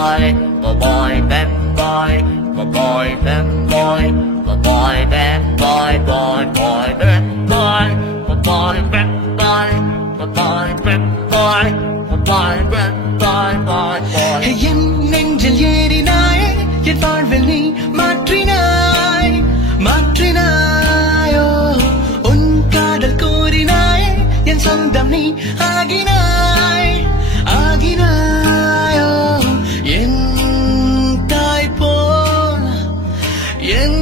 boy, bad boy, boy, bad boy, boy, bad boy, boy, bad boy, boy, bad boy, boy, bad boy, boy, bad boy, boy. என் நெஞ்சில் ஏறினாயே என் வாழ்வில் நீ மாற்றினாயோ உன் காதல் கூறினாயே என் சொந்தம் நீ ஆகினாயோ என் தாய் போல் என்